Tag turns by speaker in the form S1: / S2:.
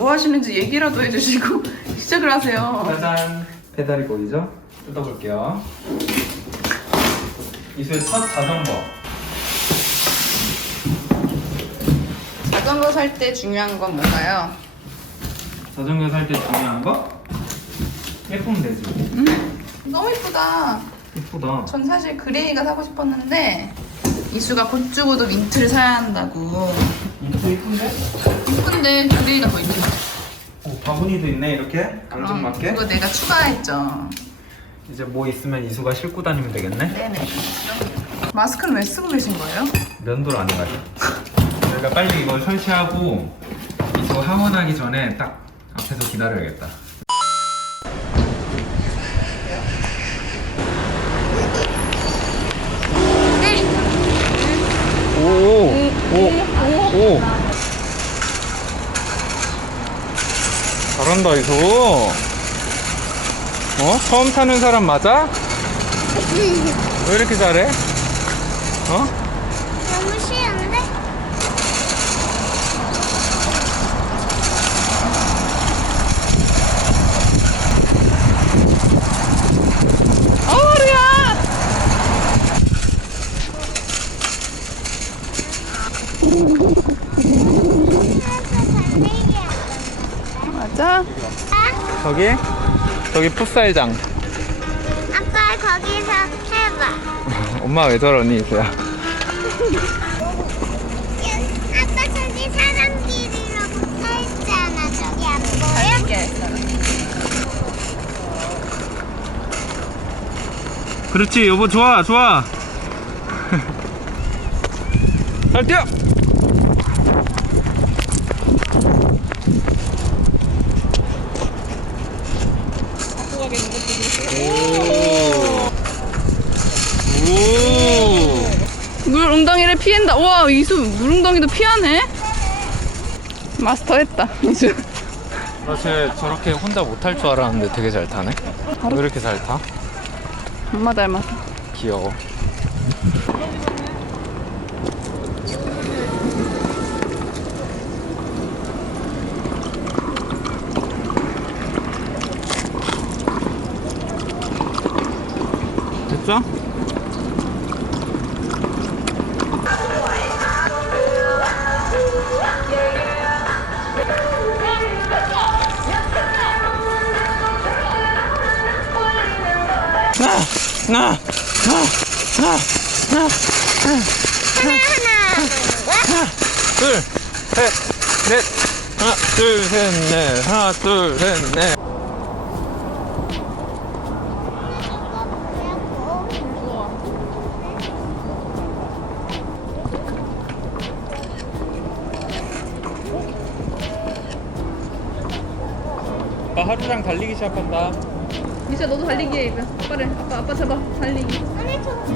S1: 뭐 하시는지 얘기라도 해주시고 시작을 하세요.
S2: 짜잔! 배달이 보이죠? 뜯어볼게요. 이수의 첫 자전거.
S1: 자전거 살 때 중요한 건 뭔가요?
S2: 자전거 살 때 중요한 거? 예쁘면 되지.
S1: 너무 이쁘다.
S2: 예쁘다.
S1: 전 사실 그레이가 사고 싶었는데 이수가 곧 주고도 민트를 사야 한다고.
S2: 민트 예쁜데?
S1: 이쁜데 그레이가 더 이쁘다.
S2: 오, 바구니도 있네, 이렇게. 앙증맞게.
S1: 그거 내가 추가했죠.
S2: 이제 뭐 있으면 이수가 싣고 다니면 되겠네?
S1: 네네. 마스크는 왜 쓰고 계신 거예요?
S2: 면도를 안 해가지고. 저희가 빨리 이걸 설치하고 이수 하원하기 전에 딱 앞에서 기다려야겠다. 오. 잘한다, 이소. 처음 타는 사람 맞아? 왜 이렇게 잘해?
S3: 너무 쉬운데?
S1: 어리야! 맞아?
S2: 저기 풋살장.
S3: 아빠 거기서 해봐.
S2: 엄마 왜 저러니, 이소야?
S3: 아빠 저기 사람들이라고 써있잖아. 저기 안 보여?
S1: 달리기 했잖아.
S2: 그렇지, 여보, 좋아. 잘 뛰어!
S1: 물웅덩이를 피한다. 우와, 이수 물웅덩이도 피하네. 마스터했다, 이수.
S2: 나 쟤 저렇게 혼자 못할 줄 알았는데 되게 잘 타네. 왜 이렇게 잘 타?
S1: 엄마 닮았어.
S2: 귀여워. 됐어?
S3: 하나.
S2: 둘, 셋, 넷. 하나, 둘, 셋, 넷. 하나, 둘, 셋, 넷. 아빠 하루랑 달리기 시작한다.
S1: 이수 너도 달리기 해. 아빠 잡아. 달리기.
S3: 아니 저